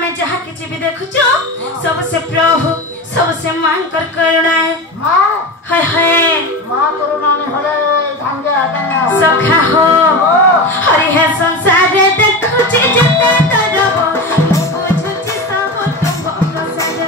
आमे जहा किछि भी देखुचो सबसे प्रभु सबसे मां कर करुणा है हाय हाय मां करुणा ने हले धांगे आदना सखा हो हरि है संसार देखुछि जते तरबो बुझुछि सब तुम प्रसाद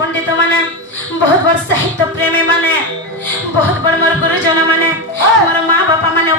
पंडित माने बहुत बड़ साहित्य प्रेमी माने बहुत बड़ मोर गुरुजन माने मोर माँ बापा माने